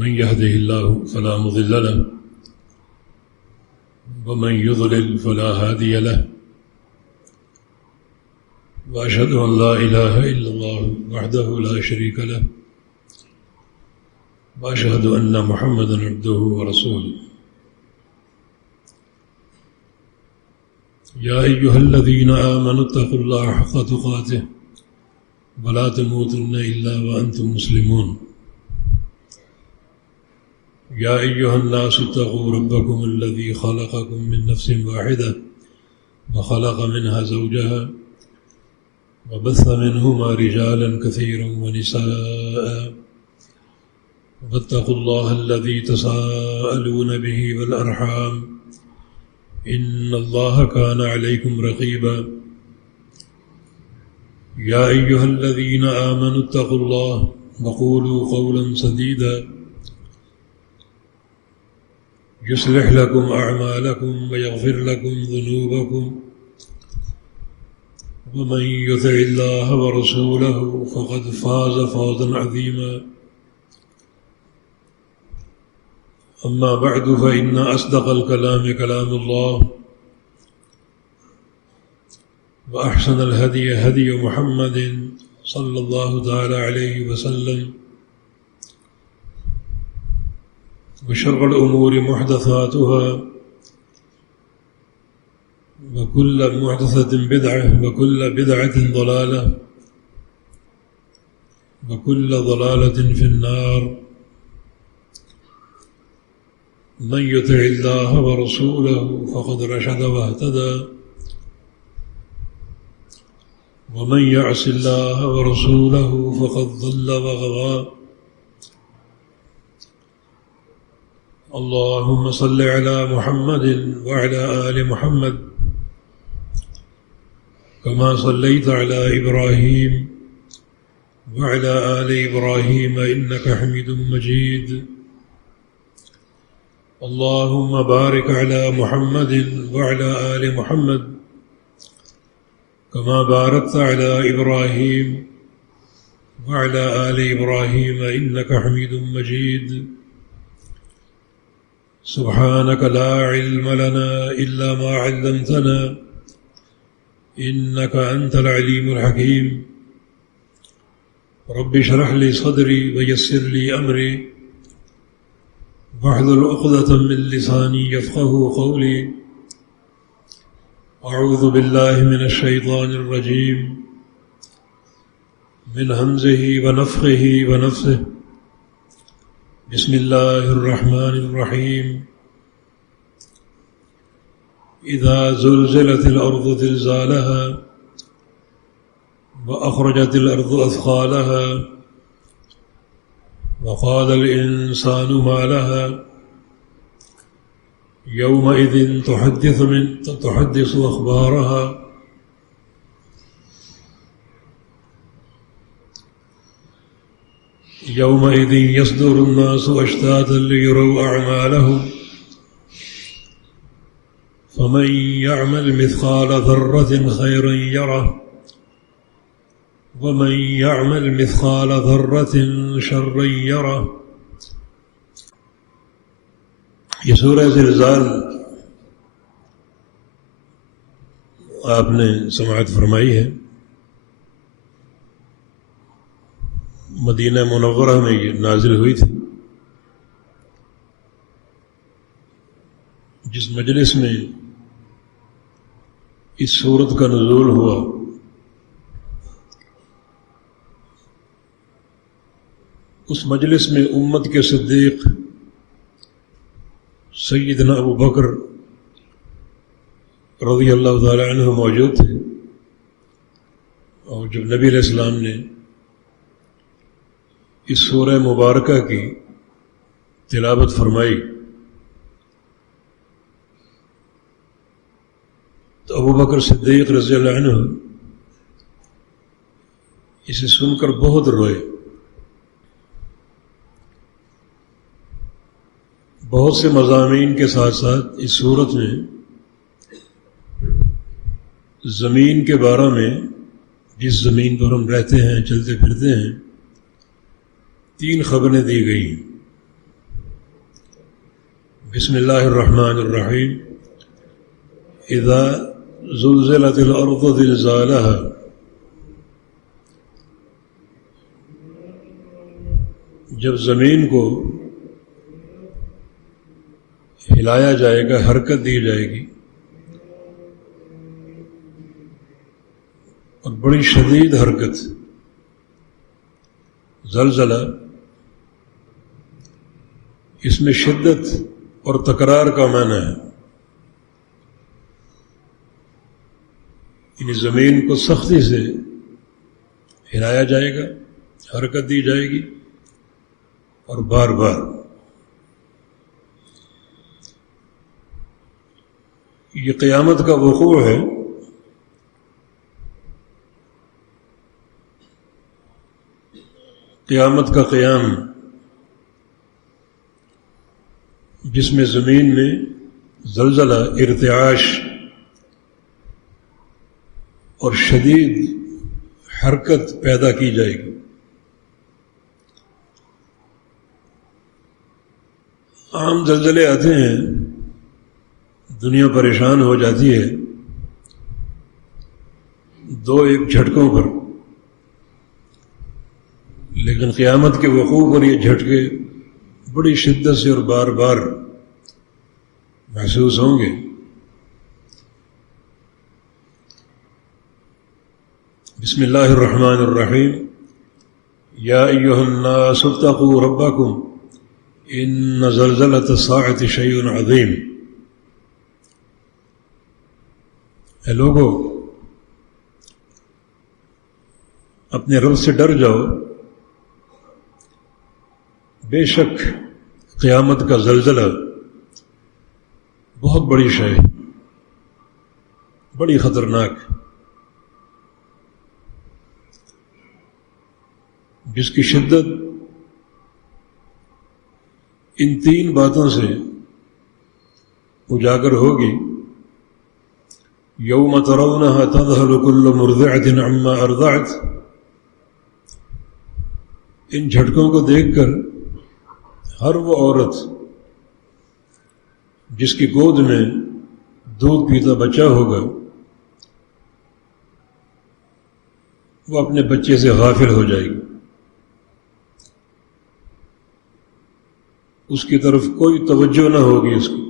من يهده الله فلا مضل له ومن يضلل فلا هادي له وأشهد أن لا إله إلا الله وحده لا شريك له وأشهد أن محمدا عبده ورسوله يا أيها الذين آمنوا اتقوا الله حق تقاته ولا تموتن إلا وأنتم مسلمون يا أيها الناس اتقوا ربكم الذي خلقكم من نفس واحدة وخلق منها زوجها وبث منهما رجالا كثيرا ونساء واتقوا الله الذي تساءلون به والأرحام إن الله كان عليكم رقيبا يا أيها الذين آمنوا اتقوا الله وقولوا قولا سديدا يصلح لكم أعمالكم ويغفر لكم ذنوبكم ومن يطع الله ورسوله فقد فاز فوزا عظيما أما بعد فإن أصدق الكلام كلام الله وأحسن الهدي هدي محمد صلى الله تعالى عليه وسلم وشر الأمور محدثاتها وكل محدثة بدعة وكل بدعة ضلالة وكل ضلالة في النار من يطع الله ورسوله فقد رشد واهتدى ومن يعص الله ورسوله فقد ضل وغوى اللهم صل على محمد وعلى آل محمد كما صليت على إبراهيم وعلى آل إبراهيم إنك حميد مجيد اللهم بارك على محمد وعلى آل محمد كما باركت على إبراهيم وعلى آل إبراهيم إنك حميد مجيد سبحانك لا علم لنا إلا ما علمتنا إنك أنت العليم الحكيم رب اشرح لي صدري ويسر لي أمري واحلل عقدة من لساني يفقهوا قولي أعوذ بالله من الشيطان الرجيم من همزه ونفخه ونفثه بسم الله الرحمن الرحيم إذا زلزلت الأرض زلزالها وأخرجت الأرض أثقالها وقال الإنسان ما لها يومئذ تحدث أخبارها يومئذ يصدر الناس أشتاتا ليروا أعمالهم فمن يعمل مثقال ذرة خيرا يره ومن يعمل مثقال ذرة شرا يره. یہ سورہ زلزال آپ نے سماعت فرمائی ہے. مدینہ منورہ میں یہ نازل ہوئی تھی. جس مجلس میں اس سورت کا نزول ہوا اس مجلس میں امت کے صدیق سیدنا ابو بکر رضی اللہ تعالی عنہ موجود تھے. اور جب نبی علیہ السلام نے اس سورہ مبارکہ کی تلاوت فرمائی تو ابو بکر صدیق رضی اللہ عنہ اسے سن کر بہت روئے. بہت سے مضامین کے ساتھ ساتھ اس صورت میں زمین کے بارے میں، جس زمین پر ہم رہتے ہیں چلتے پھرتے ہیں، 3 خبریں دی گئی ہیں. بسم اللہ الرحمن الرحیم اذا زلزلت الارض زلزالها، جب زمین کو ہلایا جائے گا، حرکت دی جائے گی، اور بڑی شدید حرکت. زلزلہ اس میں شدت اور تکرار کا معنی ہے، یعنی زمین کو سختی سے ہلایا جائے گا، حرکت دی جائے گی اور بار بار. یہ قیامت کا وقوع ہے. قیامت کا قیام جس میں زمین میں زلزلہ، ارتعاش اور شدید حرکت پیدا کی جائے گی. عام زلزلے آتے ہیں، دنیا پریشان ہو جاتی ہے دو ایک جھٹکوں پر، لیکن قیامت کے وقوع پر یہ جھٹکے بڑی شدت سے اور بار بار محسوس ہوں گے. بسم اللہ الرحمن الرحیم یا ایھا الناس اتقوا ربکم ان زلزلۃ الساعۃ شیء عظیم. اے لوگو، اپنے رب سے ڈر جاؤ، بے شک قیامت کا زلزلہ بہت بڑی شے، بڑی خطرناک، جس کی شدت ان تین باتوں سے اجاگر ہوگی. یوم ترونها تذہل کل مرضعۃ عما ارضعت. ان جھٹکوں کو دیکھ کر ہر وہ عورت جس کی گود میں دودھ پیتا بچہ ہوگا، وہ اپنے بچے سے غافل ہو جائے گی. اس کی طرف کوئی توجہ نہ ہوگی. اس کو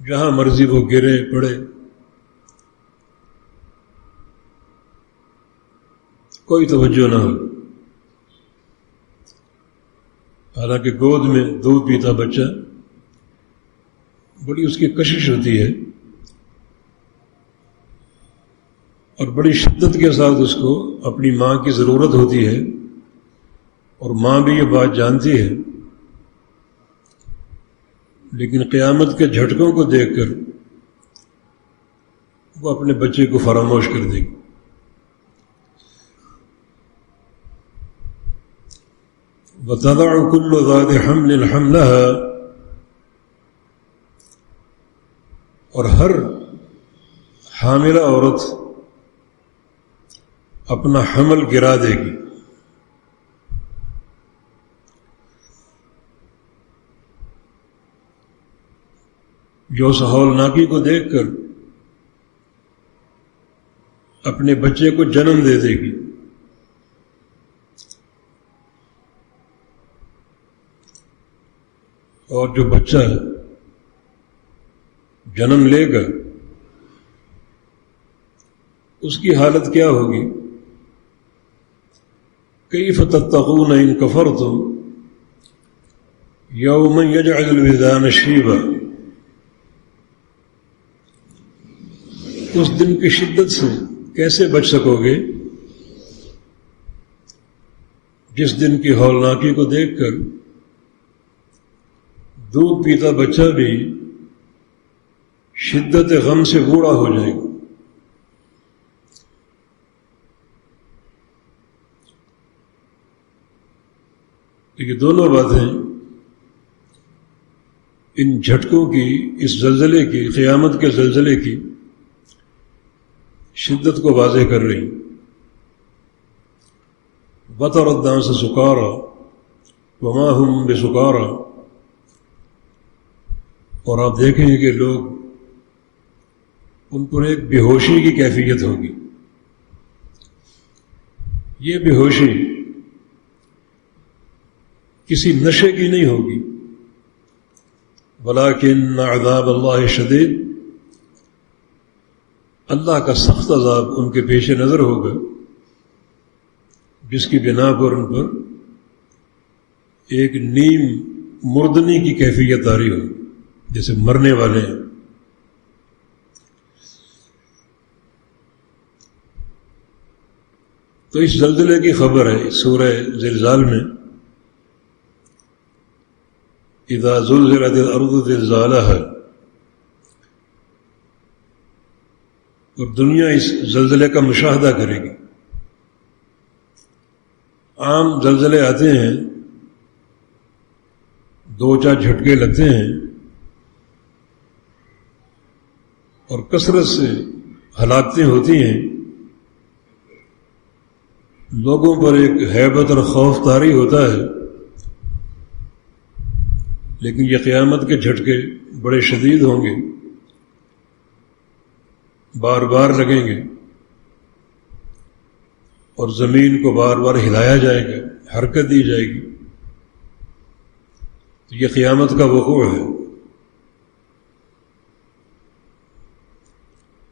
جہاں مرضی وہ گرے پڑے، کوئی توجہ نہ ہو. حالانکہ گود میں دودھ پیتا بچہ، بڑی اس کی کشش ہوتی ہے اور بڑی شدت کے ساتھ اس کو اپنی ماں کی ضرورت ہوتی ہے، اور ماں بھی یہ بات جانتی ہے. لیکن قیامت کے جھٹکوں کو دیکھ کر وہ اپنے بچے کو فراموش کر دے گی. وَتَضَعُ كُلُّ ذَاتِ حَمْلٍ حَمْلَهَا. اور ہر حاملہ عورت اپنا حمل گرا دے گی. جو اس ہولناکی کو دیکھ کر اپنے بچے کو جنم دے دے گی. اور جو بچہ جنم لے گا اس کی حالت کیا ہوگی؟ کیف تتقون ان کفرتم یوما یجعل الولدان شیبا. اس دن کی شدت سے کیسے بچ سکو گے جس دن کی ہولناکی کو دیکھ کر دودھ پیتا بچہ بھی شدت غم سے بوڑھا ہو جائے گا. یہ دونوں باتیں ان جھٹکوں کی، اس زلزلے کی، قیامت کے زلزلے کی شدت کو واضح کر رہی. وَتَرَى النَّاسَ سُكَارَى وَمَا هُمْ بِسُكَارَى. اور آپ دیکھیں گے کہ لوگ ان پر ایک بے ہوشی کی کیفیت ہوگی. یہ بے ہوشی کسی نشے کی نہیں ہوگی، ولیکن عذاب اللہ شدید، اللہ کا سخت عذاب ان کے پیش نظر ہوگا، جس کی بنا پر ان پر ایک نیم مردنی کی کیفیت طاری ہوگی، جیسے مرنے والے ہیں. تو اس زلزلے کی خبر ہے سورہ زلزال میں، اذا زلزلت الارض زلزالها، اور دنیا اس زلزلے کا مشاہدہ کرے گی. عام زلزلے آتے ہیں، 2-4 جھٹکے لگتے ہیں اور کثرت سے ہلاکتیں ہوتی ہیں، لوگوں پر ایک ہیبت اور خوف طاری ہوتا ہے. لیکن یہ قیامت کے جھٹکے بڑے شدید ہوں گے، بار بار لگیں گے، اور زمین کو بار بار ہلایا جائے گا، حرکت دی جائے گی. تو یہ قیامت کا وقوع ہے.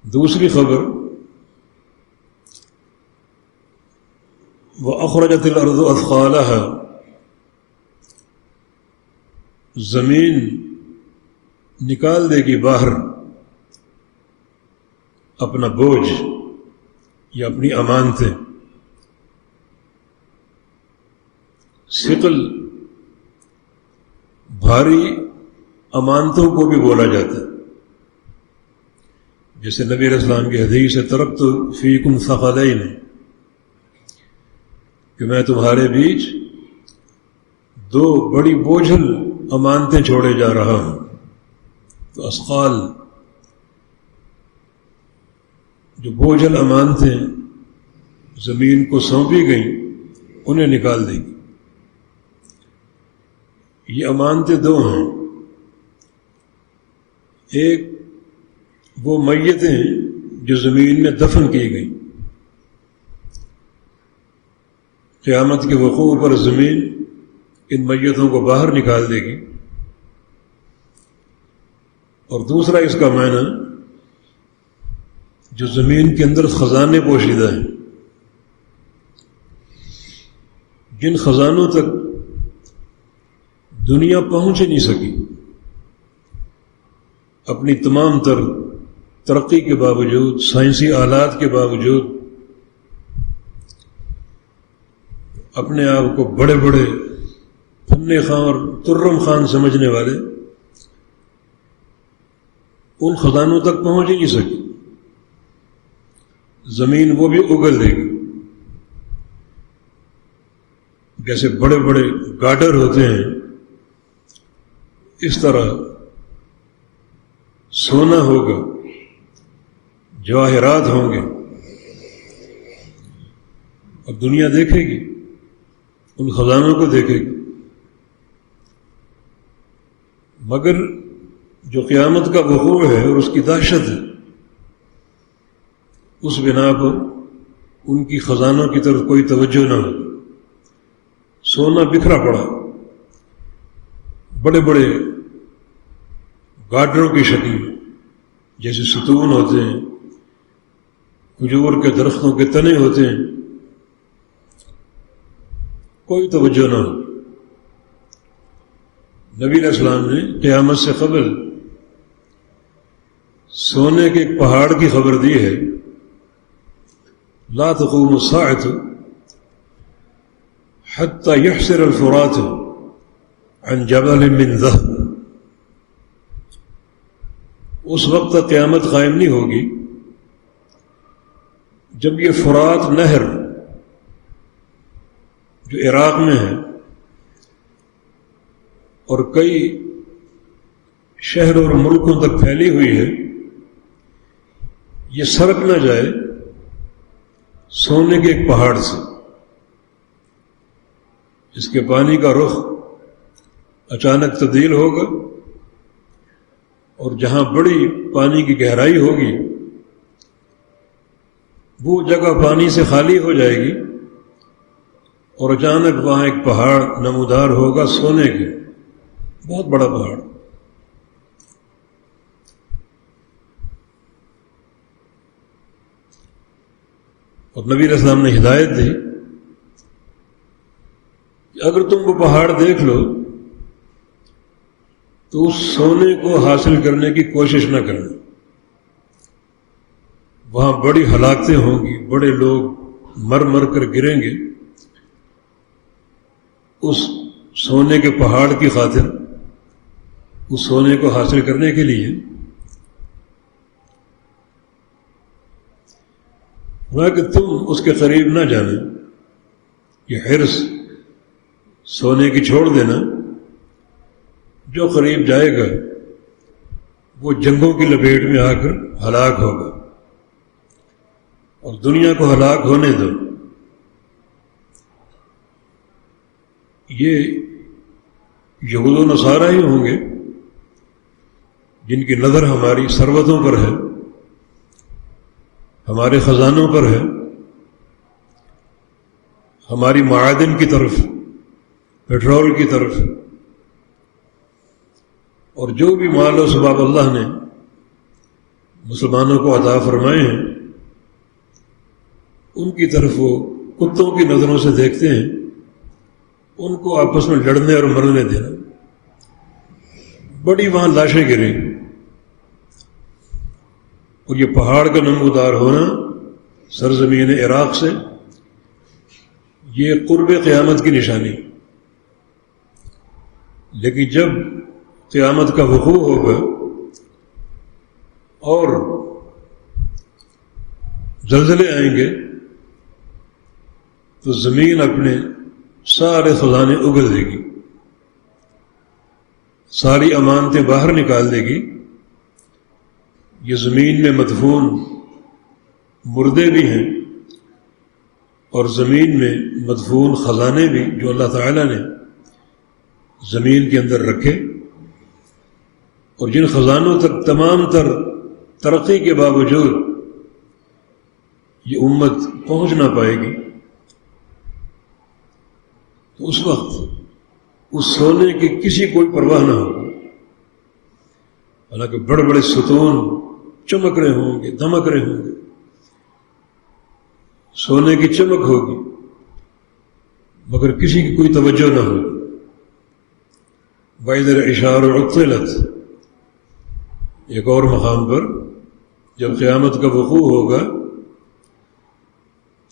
دوسری خبر، وَأَخْرَجَتِ الْأَرْضُ أَثْقَالَهَا، زمین نکال دے گی باہر اپنا بوجھ یا اپنی امانتیں. ثقل بھاری امانتوں کو بھی بولا جاتا ہے، جیسے نبی علیہ السلام کی حدیث ہے، ترکت فیکم ثقلین، کہ میں تمہارے بیچ 2 بڑی بوجھل امانتیں چھوڑے جا رہا ہوں. تو اثقال، جو بوجھل امانتیں زمین کو سونپی گئیں، انہیں نکال دے گی. یہ امانتیں 2 ہیں. ایک وہ میتیں جو زمین میں دفن کی گئیں، قیامت کے وقوع پر زمین ان میتوں کو باہر نکال دے گی. اور دوسرا اس کا معنی، جو زمین کے اندر خزانے پوشیدہ ہیں، جن خزانوں تک دنیا پہنچ ہی نہیں سکی، اپنی تمام تر ترقی کے باوجود، سائنسی آلات کے باوجود، اپنے آپ کو بڑے بڑے فن خاں اور ترم خان سمجھنے والے ان خزانوں تک پہنچ ہی نہیں سکی. زمین وہ بھی اگل دے گی. جیسے بڑے بڑے گارڈر ہوتے ہیں، اس طرح سونا ہوگا، جواہرات ہوں گے، اور دنیا دیکھے گی، ان خزانوں کو دیکھے گی. مگر جو قیامت کا وقوع ہے اور اس کی دہشت ہے، اس بنا پر ان کی خزانوں کی طرف کوئی توجہ نہ ہو. سونا بکھرا پڑا، بڑے بڑے گارڈروں کی شکل میں، جیسے ستون ہوتے ہیں، کھجور کے درختوں کے تنے ہوتے ہیں، کوئی توجہ نہ ہو. نبی علیہ السلام نے قیامت سے قبل سونے کے ایک پہاڑ کی خبر دی ہے، لا تقوم الساعة حتى يحسر الفرات عن جبل من ذهب. اس وقت تک قیامت قائم نہیں ہوگی جب یہ فرات نہر، جو عراق میں ہے اور کئی شہروں اور ملکوں تک پھیلی ہوئی ہے، یہ سرک نہ جائے سونے کے ایک پہاڑ سے. اس کے پانی کا رخ اچانک تبدیل ہوگا اور جہاں بڑی پانی کی گہرائی ہوگی وہ جگہ پانی سے خالی ہو جائے گی، اور اچانک وہاں ایک پہاڑ نمودار ہوگا سونے کے، بہت بڑا پہاڑ۔ اور نبی علیہ السلام نے ہدایت دی کہ اگر تم وہ پہاڑ دیکھ لو تو اس سونے کو حاصل کرنے کی کوشش نہ کرنا، وہاں بڑی ہلاکتیں ہوں گی، بڑے لوگ مر مر کر گریں گے اس سونے کے پہاڑ کی خاطر، اس سونے کو حاصل کرنے کے لیے۔ کہ تم اس کے قریب نہ جانا، یہ حرص سونے کی چھوڑ دینا، جو قریب جائے گا وہ جنگوں کی لپیٹ میں آ کر ہلاک ہوگا، اور دنیا کو ہلاک ہونے دو۔ یہ یہود و نصارہ ہی ہوں گے جن کی نظر ہماری ثروتوں پر ہے، ہمارے خزانوں پر ہے، ہماری معادن کی طرف، پیٹرول کی طرف، اور جو بھی مال و اسباب اللہ نے مسلمانوں کو عطا فرمائے ہیں ان کی طرف وہ کتوں کی نظروں سے دیکھتے ہیں، ان کو آپس میں لڑنے اور مرنے دینا۔ بڑی وہاں لاشیں گریں، اور یہ پہاڑ کا نمودار ہونا سرزمین عراق سے، یہ قرب قیامت کی نشانی۔ لیکن جب قیامت کا وقوع ہوگا اور زلزلے آئیں گے تو زمین اپنے سارے خزانے اگل دے گی، ساری امانتیں باہر نکال دے گی۔ یہ زمین میں مدفون مردے بھی ہیں اور زمین میں مدفون خزانے بھی جو اللہ تعالیٰ نے زمین کے اندر رکھے، اور جن خزانوں تک تمام تر ترقی کے باوجود یہ امت پہنچ نہ پائے گی، تو اس وقت اس سونے کی کسی کوئی پرواہ نہ ہوگی۔ حالانکہ بڑے بڑے ستون چمک رہے ہوں گے، دمک رہے ہوں گے، سونے کی چمک ہوگی، مگر کسی کی کوئی توجہ نہ ہوگی۔ وَإِذَا الْعِشَارُ عُطِّلَتْ، ایک اور مقام پر جب قیامت کا وقوع ہوگا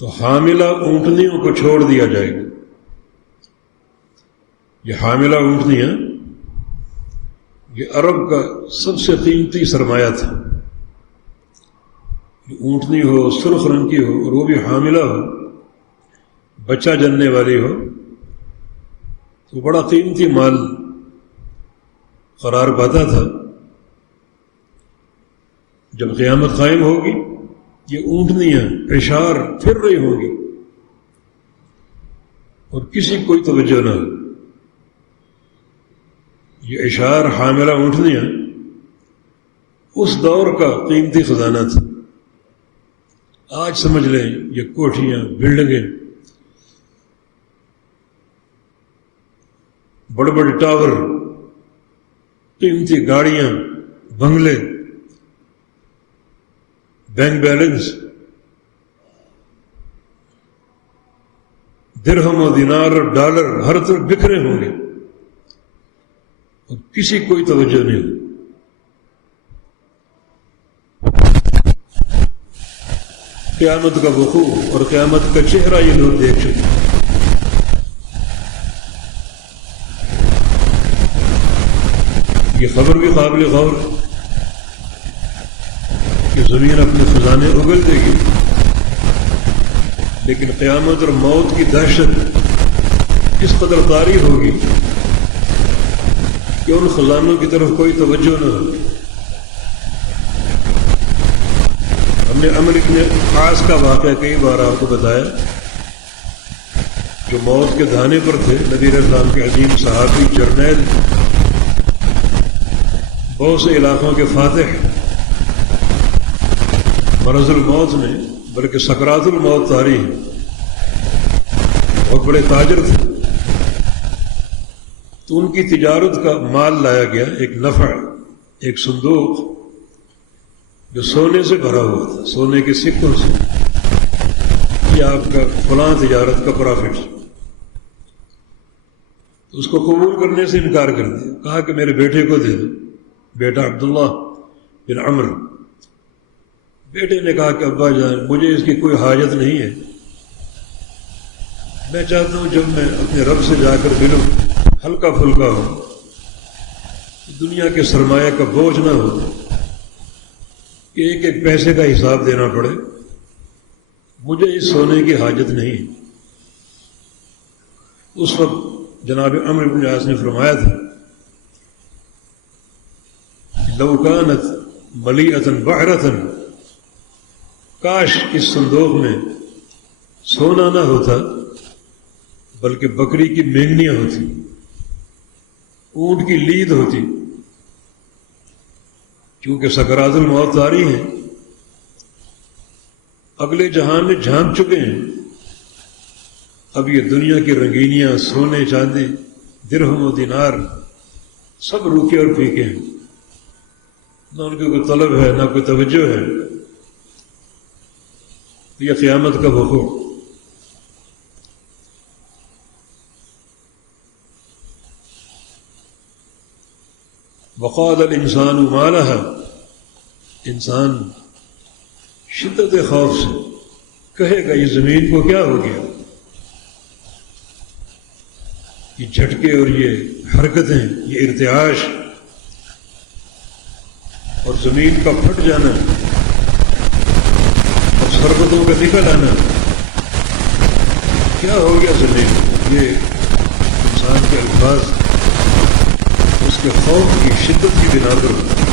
تو حاملہ اونٹنیوں کو چھوڑ دیا جائے گا۔ یہ حاملہ اونٹنیاں یہ عرب کا سب سے قیمتی سرمایہ تھا۔ اونٹنی ہو، سرخ رنگ کی ہو، اور وہ بھی حاملہ ہو، بچہ جننے والی ہو، تو بڑا قیمتی مال قرار پاتا تھا۔ جب قیامت قائم ہوگی یہ اونٹنیاں عشار پھر رہی ہوں گی اور کسی کوئی توجہ نہ ہو۔ یہ عشار حاملہ اونٹنیاں اس دور کا قیمتی خزانہ تھا۔ آج سمجھ لیں یہ کوٹھیاں، بلڈنگیں، بڑے بڑے ٹاور، قیمتی گاڑیاں، بنگلے، بینک بیلنس، درہم و دینار اور ڈالر ہر طرف بکھرے ہوں گے اور کسی کوئی توجہ نہیں ہوگی۔ قیامت کا وقوع اور قیامت کا چہرہ یہ لوگ دیکھ چکے ہیں۔ یہ خبر بھی قابل غور کہ زمین اپنے خزانے اگل دے گی، لیکن قیامت اور موت کی دہشت اس قدر طاری ہوگی کہ ان خزانوں کی طرف کوئی توجہ نہ ہوگی۔ ہم نے عمرو بن عاص کا واقعہ کئی بار آپ کو بتایا، جو موت کے دھانے پر تھے، نبی علیہ السلام کے عظیم صحابی، جرنیل، بہت سے علاقوں کے فاتح مرض الموت میں بلکہ سکرات الموت طاری ہیں، بہت بڑے تاجر تھے، تو ان کی تجارت کا مال لایا گیا، ایک نفع، ایک صندوق جو سونے سے بھرا ہوا تھا، سونے کے سکوں سے، یہ آپ کا فلاں تجارت کا پرافٹ، تو اس کو قبول کرنے سے انکار کر دیا، کہا کہ میرے بیٹے کو دے دو، بیٹا عبداللہ بن عمر۔ بیٹے نے کہا کہ ابا جان مجھے اس کی کوئی حاجت نہیں ہے، میں چاہتا ہوں جب میں اپنے رب سے جا کر ملوں ہلکا پھلکا ہو، دنیا کے سرمایہ کا بوجھ نہ ہو کہ ایک ایک پیسے کا حساب دینا پڑے، مجھے اس سونے کی حاجت نہیں۔ اس وقت جناب عمرو بن العاص نے فرمایا تھا لو کانت ملیئۃ بحرۃ، کاش اس صندوق میں سونا نہ ہوتا بلکہ بکری کی مینگنیاں ہوتی، اونٹ کی لید ہوتی، کیونکہ سکرات الموت طاری ہیں، اگلے جہان میں جھانک چکے ہیں، اب یہ دنیا کی رنگینیاں، سونے چاندی، درہم و دینار سب روکھے اور پھیکے ہیں، نہ ان کی کوئی طلب ہے نہ کوئی توجہ ہے۔ یہ قیامت کا وقوع۔ وقال الانسان ما لها، انسان شدت خوف سے کہے گا یہ زمین کو کیا ہو گیا، یہ جھٹکے اور یہ حرکتیں، یہ ارتعاش اور زمین کا پھٹ جانا اور سربتوں کا نکل آنا، کیا ہو گیا زمین؟ یہ انسان کے الفاظ اس کے خوف کی شدت کی بنا پر ہوتا ہے۔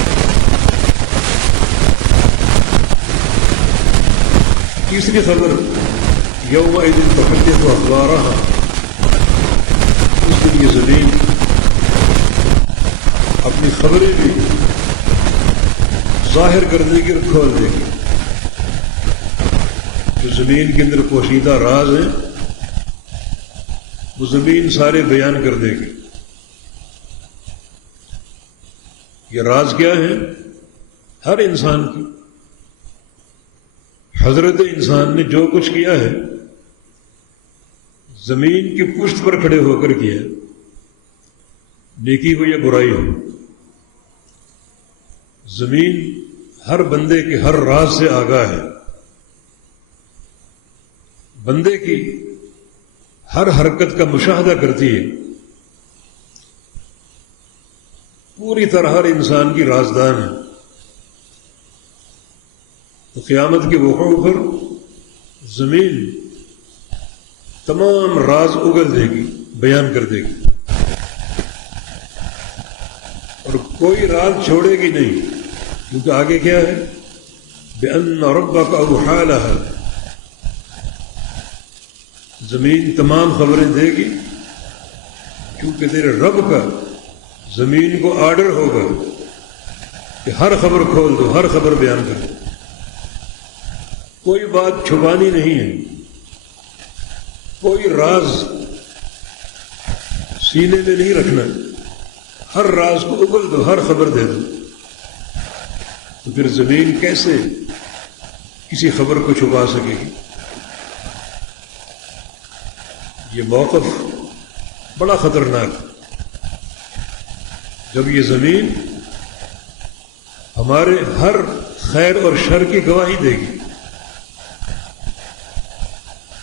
تیسری خبر یومئذ تحدث اخبارها، اس دن یہ زمین اپنی خبریں بھی ظاہر کر دے گی اور کھول دے گی، جو زمین کے اندر پوشیدہ راز ہیں وہ زمین سارے بیان کر دے گی۔ یہ راز کیا ہے؟ ہر انسان کی، حضرت انسان نے جو کچھ کیا ہے زمین کی پشت پر کھڑے ہو کر کیا، نیکی ہو یا برائی ہو، زمین ہر بندے کے ہر راز سے آگاہ ہے، بندے کی ہر حرکت کا مشاہدہ کرتی ہے، پوری طرح ہر انسان کی رازدان ہے۔ تو قیامت کے وقوع پر زمین تمام راز اگل دے گی، بیان کر دے گی، اور کوئی راز چھوڑے گی نہیں، کیونکہ آگے کیا ہے؟ بِأَنَّ رَبَّكَ أَوْحَىٰ لَهَا، زمین تمام خبریں دے گی کیونکہ تیرے رب کا زمین کو آرڈر ہوگا کہ ہر خبر کھول دو، ہر خبر بیان کر دو، کوئی بات چھپانی نہیں ہے، کوئی راز سینے میں نہیں رکھنا، ہر راز کو اگل دو، ہر خبر دے دو۔ تو پھر زمین کیسے کسی خبر کو چھپا سکے گی؟ یہ موقف بڑا خطرناک ہے، جب یہ زمین ہمارے ہر خیر اور شر کی گواہی دے گی۔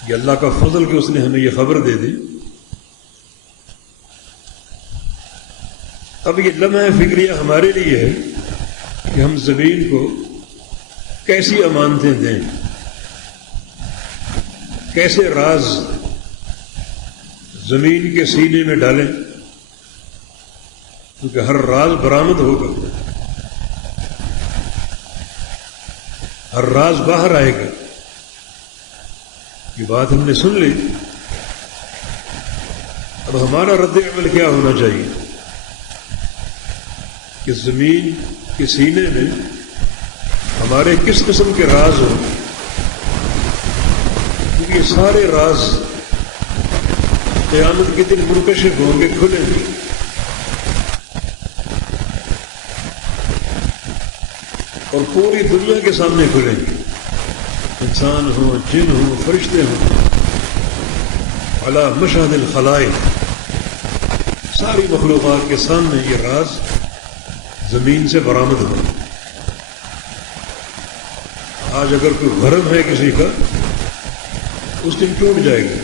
یہ اللہ کا فضل کہ اس نے ہمیں یہ خبر دے دی۔ اب یہ لمحہ فکریہ ہمارے لیے ہے کہ ہم زمین کو کیسی امانتیں دیں، کیسے راز زمین کے سینے میں ڈالیں، کیونکہ ہر راز برآمد ہوگا، ہر راز باہر آئے گا۔ یہ بات ہم نے سن لی، اب ہمارا رد عمل کیا ہونا چاہیے؟ کہ زمین کے سینے میں ہمارے کس قسم کے راز ہوں، کیونکہ یہ سارے راز قیامت کے دن منکشف ہوں گے، کھلیں گے۔ اور پوری دنیا کے سامنے کھلیں گے، انسان ہوں، جن ہوں، فرشتے ہوں، علی مشہد الخلائق، ساری مخلوقات کے سامنے یہ راز زمین سے برآمد ہو۔ آج اگر کوئی بھرم ہے کسی کا، اس دن ٹوٹ جائے گا۔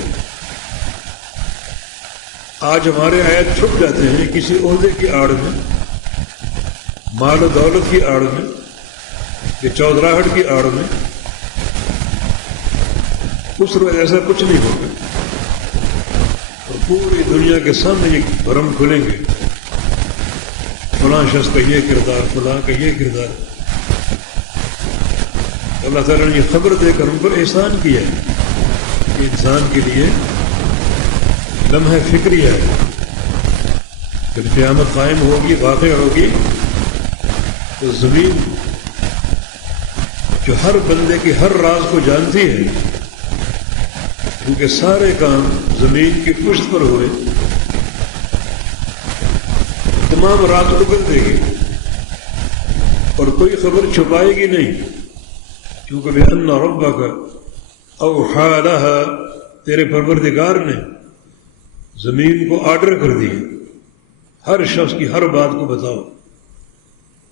آج ہمارے آیت چھپ جاتے ہیں کسی عہدے کی آڑ میں، مال و دولت کی آڑ میں، کہ چودراہٹ کی آڑ میں۔ اس روز ایسا کچھ نہیں ہوگا، اور پوری دنیا کے سامنے یہ بھرم کھلیں گے، فلاں شخص کا یہ کردار، فلاں کا یہ کردار۔ اللہ تعالیٰ نے یہ خبر دے کر ان پر احسان کیا ہے کہ انسان کے لیے لمحہ فکری ہے، جب قیامت قائم ہوگی، واقع ہوگی، تو زمین جو ہر بندے کے ہر راز کو جانتی ہے، کیونکہ سارے کام زمین کی پشت پر ہوئے، تمام راز اگل دے گی اور کوئی خبر چھپائے گی نہیں، کیونکہ بِأَنَّ رَبَّكَ أَوْحَىٰ لَهَا، تیرے پروردگار نے زمین کو آرڈر کر دیا، ہر شخص کی ہر بات کو بتاؤ،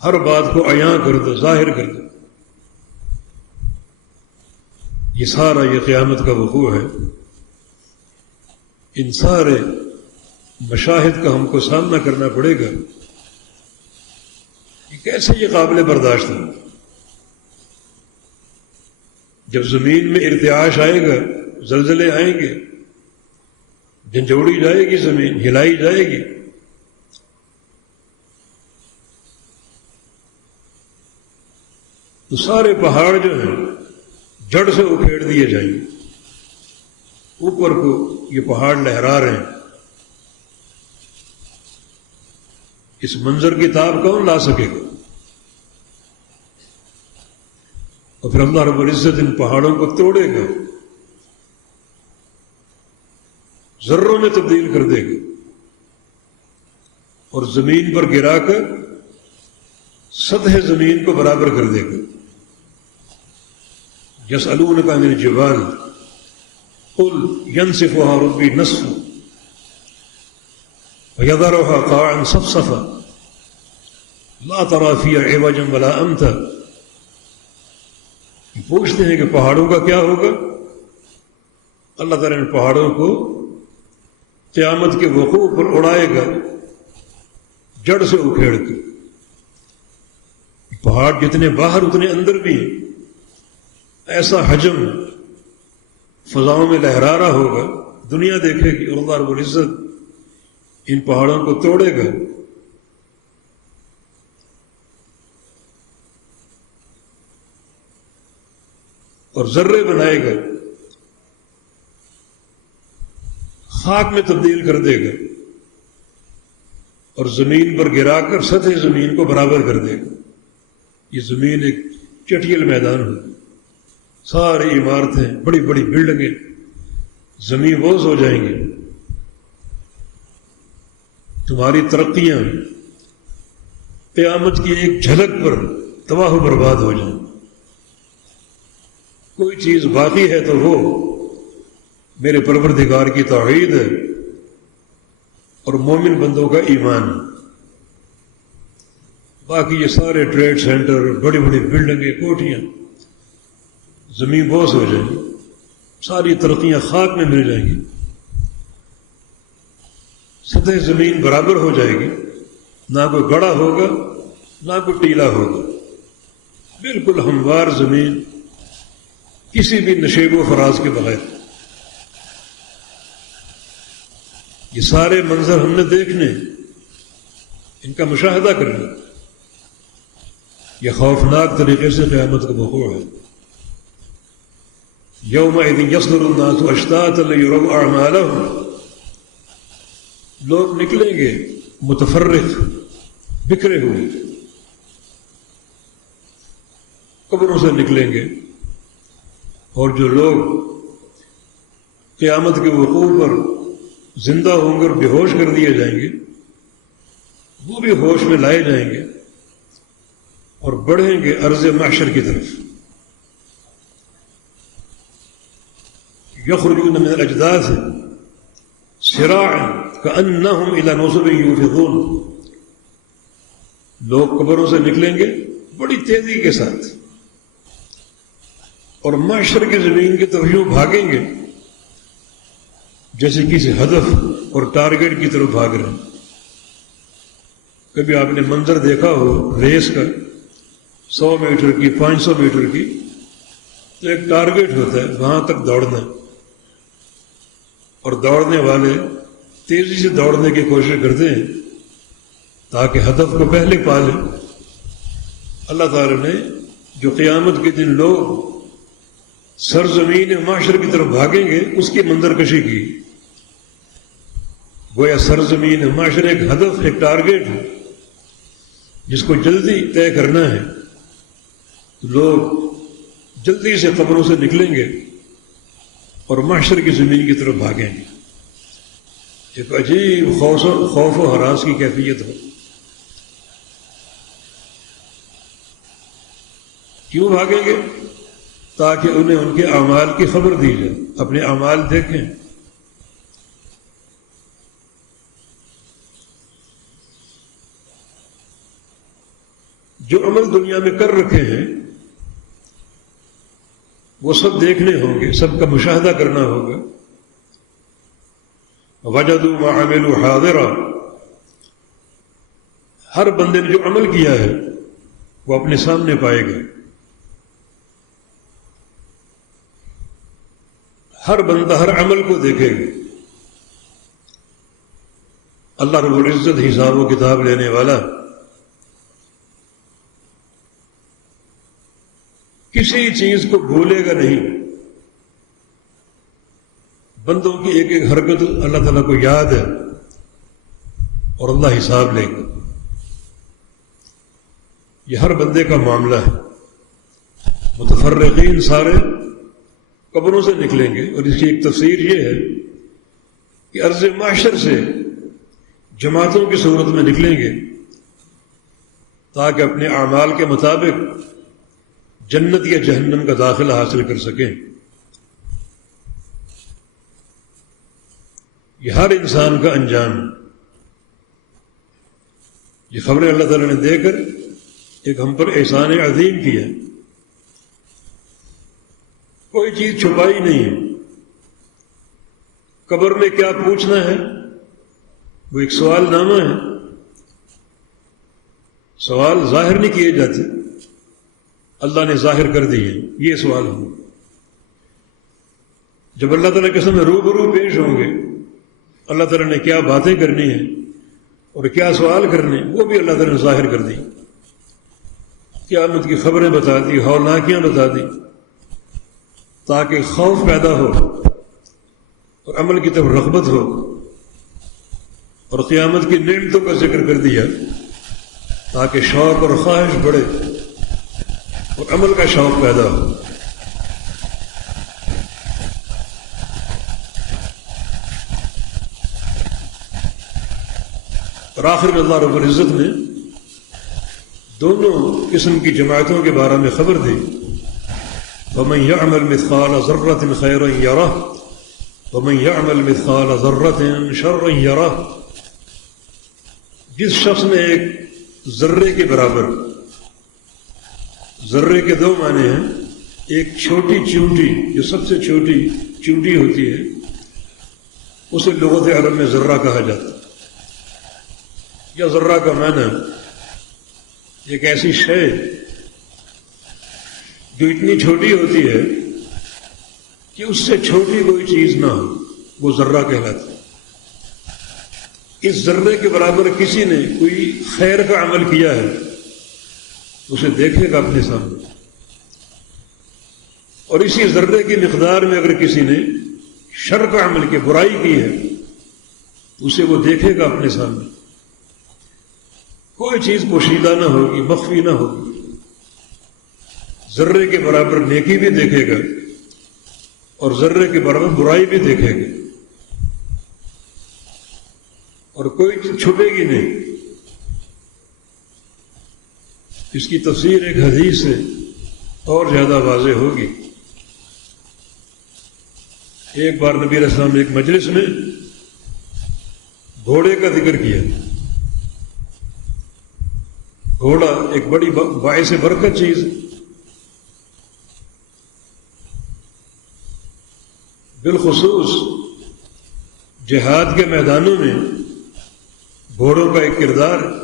ہر بات کو عیاں کر دو، ظاہر کر دو۔ یہ سارا یہ قیامت کا وقوع ہے، ان سارے مشاہد کا ہم کو سامنا کرنا پڑے گا۔ یہ کیسے یہ قابل برداشت ہے؟ جب زمین میں ارتعاش آئے گا، زلزلے آئیں گے، جھنجھوڑی جائے گی، زمین ہلائی جائے گی، تو سارے پہاڑ جو ہیں جڑ سے اکھیڑ دیے جائیں گے۔ اوپر کو یہ پہاڑ لہرا رہے ہیں، اس منظر کی تاب کون لا سکے گا؟ اور پھر اللہ رب العزت ان پہاڑوں کو توڑے گا، ذروں میں تبدیل کر دے گا، اور زمین پر گرا کر سطح زمین کو برابر کر دے گا۔ یسألونک عن الجبال قل ینسفها ربی نسفا ویذرها قاعا صفصفا لا تری فیہا عوجا ولا امتا۔ پوچھتے ہیں کہ پہاڑوں کا کیا ہوگا؟ اللہ تعالیٰ نے پہاڑوں کو قیامت کے وقوع پر اڑائے گا، جڑ سے اکھیڑ کے۔ پہاڑ جتنے باہر اتنے اندر بھی ہیں، ایسا حجم فضاؤں میں لہرا رہا ہوگا، دنیا دیکھے گی، اور اللہ رب العزت ان پہاڑوں کو توڑے گا۔ اور ذرے بنائے گا، خاک میں تبدیل کر دے گا، اور زمین پر گرا کر سطح زمین کو برابر کر دے گا۔ یہ زمین ایک چٹیل میدان ہوگی، ساری عمارتیں، بڑی بڑی بلڈنگیں زمین بوز ہو جائیں گی، تمہاری ترقیاں قیامت کی ایک جھلک پر تباہ و برباد ہو جائیں۔ کوئی چیز باقی ہے تو وہ میرے پروردگار کی توحید ہے اور مومن بندوں کا ایمان۔ باقی یہ سارے ٹریڈ سینٹر، بڑی بڑی بلڈنگیں، کوٹھیاں زمین بوس ہو جائیں گی، ساری ترقیاں خاک میں مل جائیں گی، سطح زمین برابر ہو جائے گی، نہ کوئی گڑھا ہوگا نہ کوئی ٹیلا ہوگا، بالکل ہموار زمین، کسی بھی نشیب و فراز کے بغیر۔ یہ سارے منظر ہم نے دیکھنے، ان کا مشاہدہ کرنا، یہ خوفناک طریقے سے قیامت کا وقوع ہے۔ یومئذ یصدر الناس اشتاتا لیروا اعمالهم، لوگ نکلیں گے متفرق، بکھرے ہوئے قبروں سے نکلیں گے، اور جو لوگ قیامت کے وقوع پر زندہ ہوں گے اور بے ہوش کر دیے جائیں گے، وہ بھی ہوش میں لائے جائیں گے اور بڑھیں گے عرض محشر کی طرف۔ یخرجون من الاجداث سراعا کأنہم الی نصب یوفضون، لوگ قبروں سے نکلیں گے بڑی تیزی کے ساتھ اور محشر کی زمین کی طرف یوں بھاگیں گے جیسے کسی ہدف اور ٹارگیٹ کی طرف بھاگ رہے ہیں۔ کبھی آپ نے منظر دیکھا ہو ریس کا، 100 میٹر کی، 500 میٹر کی، تو ایک ٹارگیٹ ہوتا ہے، وہاں تک دوڑنا ہے، اور دوڑنے والے تیزی سے دوڑنے کی کوشش کرتے ہیں تاکہ ہدف کو پہلے پا لیں۔ اللہ تعالی نے جو قیامت کے دن لوگ سرزمین معاشر کی طرف بھاگیں گے اس کی منظر کشی کی، گویا سرزمین معاشر ایک ہدف، ایک ٹارگیٹ ہے جس کو جلدی طے کرنا ہے، تو لوگ جلدی سے قبروں سے نکلیں گے اور محشر کی زمین کی طرف بھاگیں گے۔ ایک عجیب خوف و ہراس کی کیفیت ہو۔ کیوں بھاگیں گے؟ تاکہ انہیں ان کے اعمال کی خبر دی جائے، اپنے اعمال دیکھیں۔ جو عمل دنیا میں کر رکھے ہیں وہ سب دیکھنے ہوں گے، سب کا مشاہدہ کرنا ہوگا۔ وجدوا ما عملوا حاضرا، ہر بندے نے جو عمل کیا ہے وہ اپنے سامنے پائے گا۔ ہر بندہ ہر عمل کو دیکھے گا۔ اللہ رب العزت حساب و کتاب لینے والا، کسی چیز کو بھولے گا نہیں۔ بندوں کی ایک ایک حرکت اللہ تعالیٰ کو یاد ہے اور اللہ حساب لے گا۔ یہ ہر بندے کا معاملہ ہے۔ متفرقین سارے قبروں سے نکلیں گے، اور اس کی ایک تفسیر یہ ہے کہ عرض محشر سے جماعتوں کی صورت میں نکلیں گے تاکہ اپنے اعمال کے مطابق جنت یا جہنم کا داخلہ حاصل کر سکیں۔ یہ ہر انسان کا انجام، یہ خبریں اللہ تعالیٰ نے دے کر ایک ہم پر احسان عظیم کیا۔ کوئی چیز چھپائی نہیں ہے۔ قبر میں کیا پوچھنا ہے وہ ایک سوال نامہ ہے، سوال ظاہر نہیں کیے جاتے، اللہ نے ظاہر کر دی ہے یہ سوال ہوں۔ جب اللہ تعالیٰ کے سامنے روبرو پیش ہوں گے، اللہ تعالیٰ نے کیا باتیں کرنی ہیں اور کیا سوال کرنے، وہ بھی اللہ تعالیٰ نے ظاہر کر دی۔ قیامت کی خبریں بتا دی، ہولناکیاں بتا دی، تاکہ خوف پیدا ہو اور عمل کی طرف رغبت ہو، اور قیامت کی نعمتوں کا ذکر کر دیا تاکہ شوق اور خواہش بڑھے اور عمل کا شوق پیدا ہو۔ اور آخر میں اللہ رب العزت نے دونوں قسم کی جماعتوں کے بارے میں خبر دی، وَمَنْ يَعْمَلْ مِثْقَالَ ذَرَّةٍ خَيْرًا يَرَهُ وَمَنْ يَعْمَلْ مِثْقَالَ ذَرَّةٍ شَرًّا يَرَهُ۔ جس شخص نے ایک ذرے کے برابر، ذرے کے دو معنی ہیں، ایک چھوٹی چیونٹی جو سب سے چھوٹی چیونٹی ہوتی ہے اسے لغت عرب میں ذرہ کہا جاتا ہے، یا ذرہ کا معنی ایک ایسی شے جو اتنی چھوٹی ہوتی ہے کہ اس سے چھوٹی کوئی چیز نہ ہو، وہ ذرہ کہلاتا ہے۔ اس ذرے کے برابر کسی نے کوئی خیر کا عمل کیا ہے اسے دیکھے گا اپنے سامنے، اور اسی ذرے کی مقدار میں اگر کسی نے شر کا عمل کی، برائی کی ہے، اسے وہ دیکھے گا اپنے سامنے۔ کوئی چیز پوشیدہ نہ ہوگی، مخفی نہ ہوگی۔ ذرے کے برابر نیکی بھی دیکھے گا اور ذرے کے برابر برائی بھی دیکھے گا، اور کوئی چیز چھپے گی نہیں۔ اس کی تفسیر ایک حدیث سے اور زیادہ واضح ہوگی۔ ایک بار نبی علیہ السلام نے ایک مجلس میں گھوڑے کا ذکر کیا۔ گھوڑا ایک بڑی باعث برکت چیز ہے۔ بالخصوص جہاد کے میدانوں میں گھوڑوں کا ایک کردار ہے۔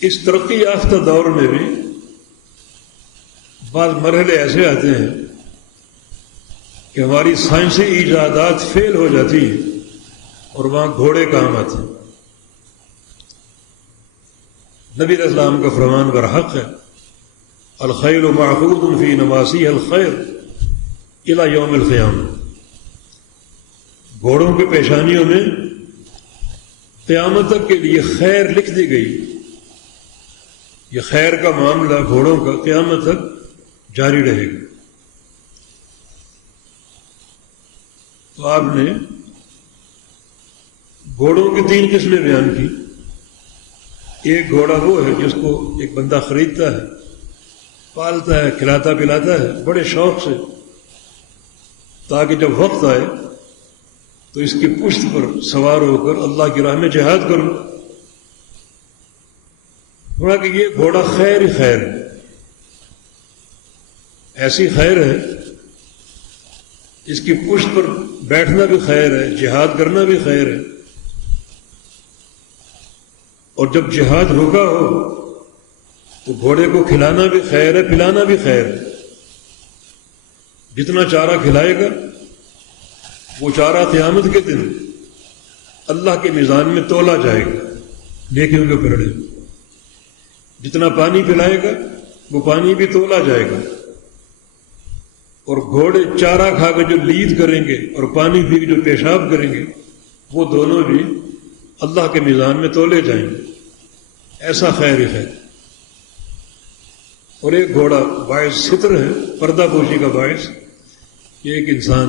اس ترقی یافتہ دور میں بھی بعض مرحلے ایسے آتے ہیں کہ ہماری سائنسی ایجادات فیل ہو جاتی ہیں اور وہاں گھوڑے کام آتے ہیں۔ نبی علیہ السلام کا فرمان برحق ہے، الخیل معقود فی نواسی الخیر الی یوم القیامہ۔ گھوڑوں کی پیشانیوں میں قیامت تک کے لیے خیر لکھ دی گئی۔ یہ خیر کا معاملہ گھوڑوں کا قیامت تک جاری رہے گا۔ تو آپ نے گھوڑوں کی 3 قسمیں بیان کی۔ ایک گھوڑا وہ ہے جس کو ایک بندہ خریدتا ہے، پالتا ہے، کھلاتا پلاتا ہے بڑے شوق سے، تاکہ جب وقت آئے تو اس کی پشت پر سوار ہو کر اللہ کی راہ میں جہاد کروں۔ تھوڑا کہ یہ گھوڑا خیر ہی خیر ہے، ایسی خیر ہے، اس کی پشت پر بیٹھنا بھی خیر ہے، جہاد کرنا بھی خیر ہے، اور جب جہاد رکا ہو تو گھوڑے کو کھلانا بھی خیر ہے، پلانا بھی خیر ہے۔ جتنا چارہ کھلائے گا وہ چارہ قیامت کے دن اللہ کے میزان میں تولا جائے گا نیکیوں کے پلڑے۔ جتنا پانی پلائے گا وہ پانی بھی تولا جائے گا، اور گھوڑے چارہ کھا کے جو لید کریں گے اور پانی پی کے جو پیشاب کریں گے وہ دونوں بھی اللہ کے میزان میں تولے جائیں گے۔ ایسا خیر ہی خیر۔ اور ایک گھوڑا باعث ستر ہے، پردہ پوشی کا باعث، کہ ایک انسان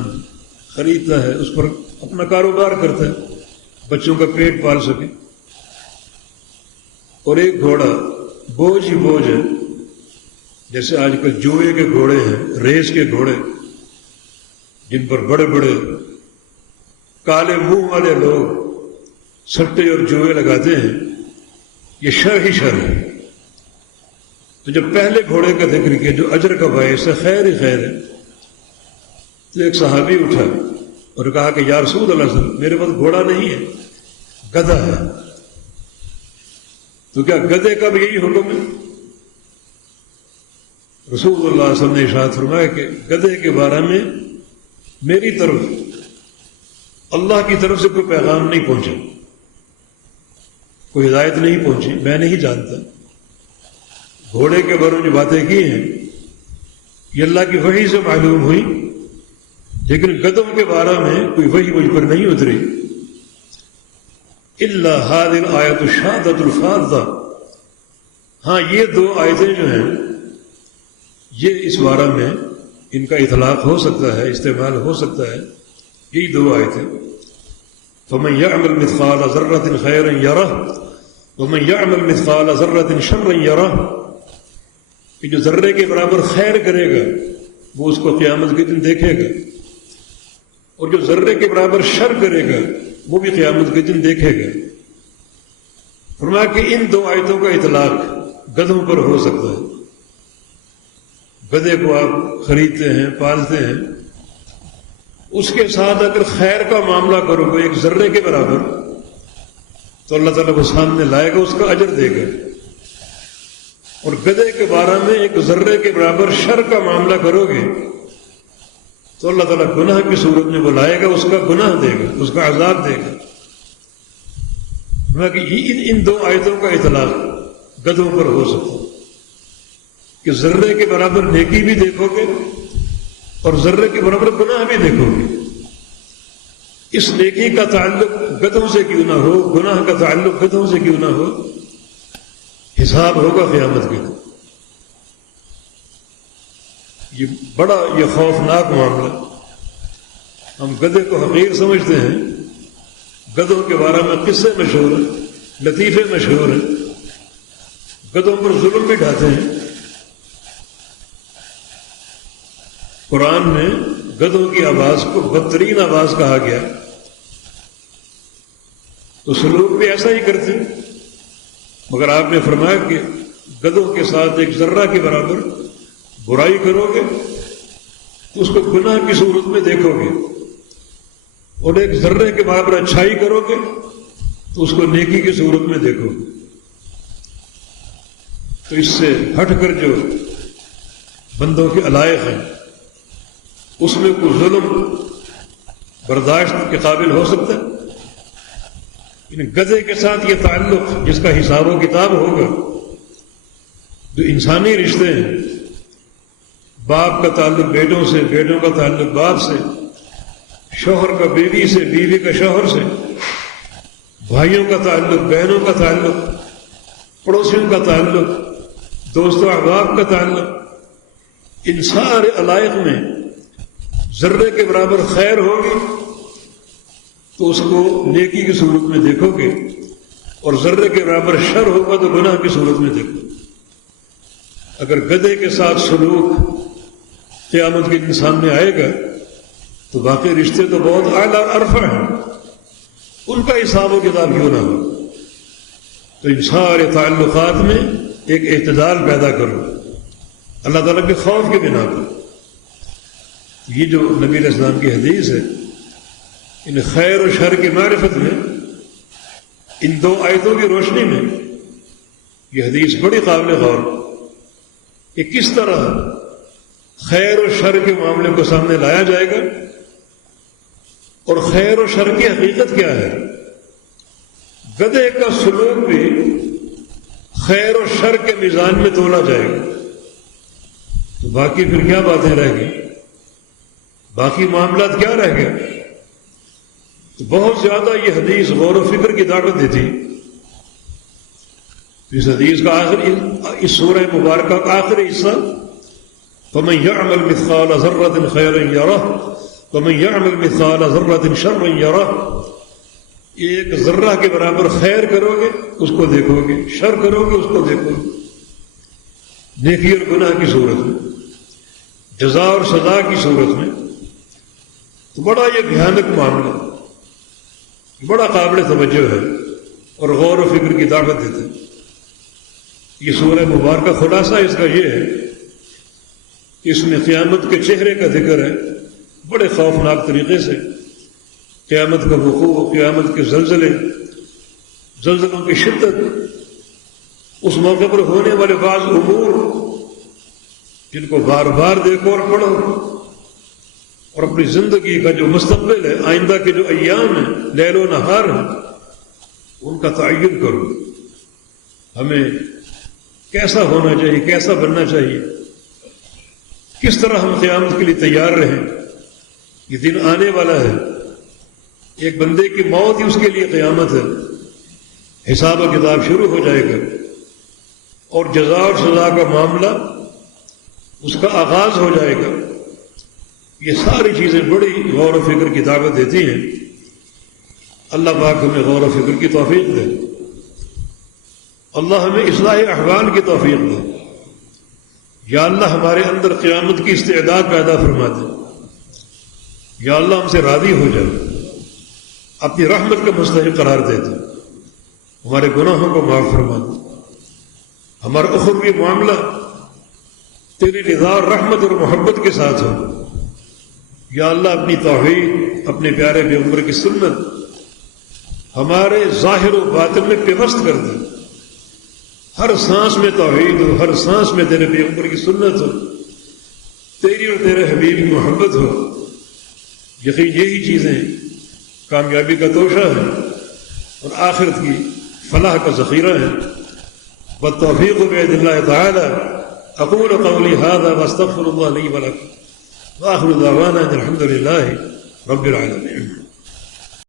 خریدتا ہے، اس پر اپنا کاروبار کرتا ہے، بچوں کا پیٹ پال سکے۔ اور ایک گھوڑا بوجھ ہی بوجھ ہے، جیسے آج کل جوئے کے گھوڑے ہیں، ریس کے گھوڑے، جن پر بڑے بڑے کالے منہ والے لوگ سٹے اور جوئے لگاتے ہیں، یہ شر ہی شر ہے۔ تو جب پہلے گھوڑے کا ذکر کیا جو اجر کا باعث ہے، خیر ہی خیر ہے، تو ایک صحابی اٹھا اور کہا کہ یا رسول اللہ صلی اللہ علیہ وسلم، میرے پاس گھوڑا نہیں ہے، گدھا ہے، تو کیا گدھے کا بھی یہی حکم ہے؟ رسول اللہ صلی اللہ علیہ وسلم نے ارشاد فرمایا کہ گدھے کے بارے میں میری طرف اللہ کی طرف سے کوئی پیغام نہیں پہنچا، کوئی ہدایت نہیں پہنچی، میں نہیں جانتا۔ گھوڑے کے بارے میں جو باتیں کی ہیں یہ اللہ کی وحی سے معلوم ہوئی، لیکن گدھوں کے بارے میں کوئی وحی مجھ پر نہیں اتری۔ الا هذه الآیۃ الشاذۃ الفاذہ، ہاں یہ 2 آیتیں جو ہیں یہ اس بارے میں ان کا اطلاق ہو سکتا ہے، استعمال ہو سکتا ہے، یہی 2 آیتیں۔ فمن يعمل مثقال ذرة خيرا يره ومن يعمل مثقال ذرة شرا يره، کہ جو ذرے کے برابر خیر کرے گا وہ اس کو قیامت کے دن دیکھے گا، اور جو ذرے کے برابر شر کرے گا وہ بھی قیامت کے دن دیکھے گا۔ فرمایا کہ ان 2 آیتوں کا اطلاق گدھوں پر ہو سکتا ہے۔ گدھے کو آپ خریدتے ہیں، پالتے ہیں، اس کے ساتھ اگر خیر کا معاملہ کرو گے ایک ذرے کے برابر تو اللہ تعالیٰ کو سامنے لائے گا، اس کا اجر دے گا۔ اور گدھے کے بارے میں ایک ذرے کے برابر شر کا معاملہ کرو گے تو اللہ تعالیٰ گناہ کی صورت میں بلائے گا، اس کا گناہ دے گا، اس کا عذاب دے گا۔ ان 2 آیتوں کا اطلاق گدھوں پر ہو سکتا ہے کہ ذرے کے برابر نیکی بھی دیکھو گے اور ذرے کے برابر گناہ بھی دیکھو گے۔ اس نیکی کا تعلق گدھوں سے کیوں نہ ہو، گناہ کا تعلق گدھوں سے کیوں نہ ہو، حساب ہوگا قیامت کے دن۔ یہ خوفناک معاملہ۔ ہم گدھے کو حقیر سمجھتے ہیں، گدھوں کے بارے میں قصے مشہور ہیں، لطیفے مشہور ہیں، گدھوں پر ظلم بھی ڈھاتے ہیں۔ قرآن میں گدھوں کی آواز کو بدترین آواز کہا گیا، تو سلوک بھی ایسا ہی کرتے ہیں، مگر آپ نے فرمایا کہ گدھوں کے ساتھ ایک ذرہ کے برابر برائی کرو گے تو اس کو گناہ کی صورت میں دیکھو گے، اور ایک ذرے کے برابر اچھائی کرو گے تو اس کو نیکی کی صورت میں دیکھو گے۔ تو اس سے ہٹ کر جو بندوں کے علائق ہیں اس میں کوئی ظلم برداشت کے قابل ہو سکتا ہے؟ گدھے کے ساتھ یہ تعلق جس کا حساب و کتاب ہوگا، جو انسانی رشتے ہیں، باپ کا تعلق بیٹوں سے، بیٹوں کا تعلق باپ سے، شوہر کا بیوی سے، بیوی کا شوہر سے، بھائیوں کا تعلق، بہنوں کا تعلق، پڑوسیوں کا تعلق، دوست و احباب کا تعلق، ان سارے علائق میں ذرے کے برابر خیر ہوگی تو اس کو نیکی کی صورت میں دیکھو گے، اور ذرے کے برابر شر ہوگا تو گناہ کی صورت میں دیکھو گے۔ اگر گدھے کے ساتھ سلوک قیامت کے دن سامنے آئے گا تو باقی رشتے تو بہت اعلیٰ عرفہ ہیں، ان کا حساب و کتاب کیوں نہ ہو؟ تو ان سارے تعلقات میں ایک اعتدال پیدا کرو اللہ تعالیٰ کے خوف کے بنا پر۔ یہ جو نبی علیہ السلام کی حدیث ہے، ان خیر و شر کی معرفت میں، ان دو آیتوں کی روشنی میں یہ حدیث بڑی قابل غور کہ کس طرح خیر و شر کے معاملے کو سامنے لایا جائے گا، اور خیر و شر کی حقیقت کیا ہے۔ گدھے کا سلوک بھی خیر و شر کے میزان میں تولا جائے گا، تو باقی پھر کیا باتیں رہ گئی، باقی معاملات کیا رہ گئے؟ تو بہت زیادہ یہ حدیث غور و فکر کی دعوت دیتی۔ اس حدیث کا آخری، اس سورہ مبارکہ کا آخری حصہ، فَمَن يَعْمَلْ مِثْقَالَ ذَرَّةٍ خَيْرًا يَرَهُ وَمَن يَعْمَلْ مِثْقَالَ ذَرَّةٍ شَرًّا يَرَهُ۔ ایک ذرہ کے برابر خیر کرو گے اس کو دیکھو گے، شر کرو گے اس کو دیکھو گے، نیکی اور گناہ کی صورت میں، جزا اور سزا کی صورت میں۔ تو بڑا یہ بھیانک معاملہ، بڑا قابل توجہ ہے اور غور و فکر کی دعوت دیتے ہیں۔ یہ سورہ مبارکہ خلاصہ اس کا یہ ہے کہ اس میں قیامت کے چہرے کا ذکر ہے، بڑے خوفناک طریقے سے قیامت کا وقوع، قیامت کے زلزلوں کی شدت، اس موقع پر ہونے والے بعض امور جن کو بار بار دیکھو اور پڑھو، اور اپنی زندگی کا جو مستقبل ہے، آئندہ کے جو ایام ہیں، لیل و نہار ہیں، ان کا تعین کرو۔ ہمیں کیسا ہونا چاہیے، کیسا بننا چاہیے، کس طرح ہم قیامت کے لیے تیار رہیں۔ یہ دن آنے والا ہے، ایک بندے کی موت ہی اس کے لیے قیامت ہے، حساب و کتاب شروع ہو جائے گا، اور جزا اور سزا کا معاملہ اس کا آغاز ہو جائے گا۔ یہ ساری چیزیں بڑی غور و فکر کی دعوت دیتی ہیں۔ اللہ پاک ہمیں غور و فکر کی توفیق دے، اللہ ہمیں اصلاح احوال کی توفیق دے۔ یا اللہ ہمارے اندر قیامت کی استعداد پیدا فرما دے۔ یا اللہ ہم سے راضی ہو جائے، اپنی رحمت کا مستحق قرار دے دے، ہمارے گناہوں کو معاف فرما دے، ہمارا اخروی معاملہ تیری رضا اور رحمت اور محبت کے ساتھ ہو۔ یا اللہ اپنی توحید، اپنے پیارے پیغمبر کی سنت ہمارے ظاہر و باطن میں پیوست کر دے، ہر سانس میں توحید ہو، ہر سانس میں تیرے پیغمبر کی سنت ہو، تیری اور تیرے حبیب کی محبت ہو۔ یقین یہی چیزیں کامیابی کا توشہ ہے اور آخرت کی فلاح کا ذخیرہ ہے۔ بالتوفیق بإذن اللہ تعالی اقول قولی هذا واستغفر اللہ لی ولکم وآخر دعوانا الحمد للہ رب العالمین۔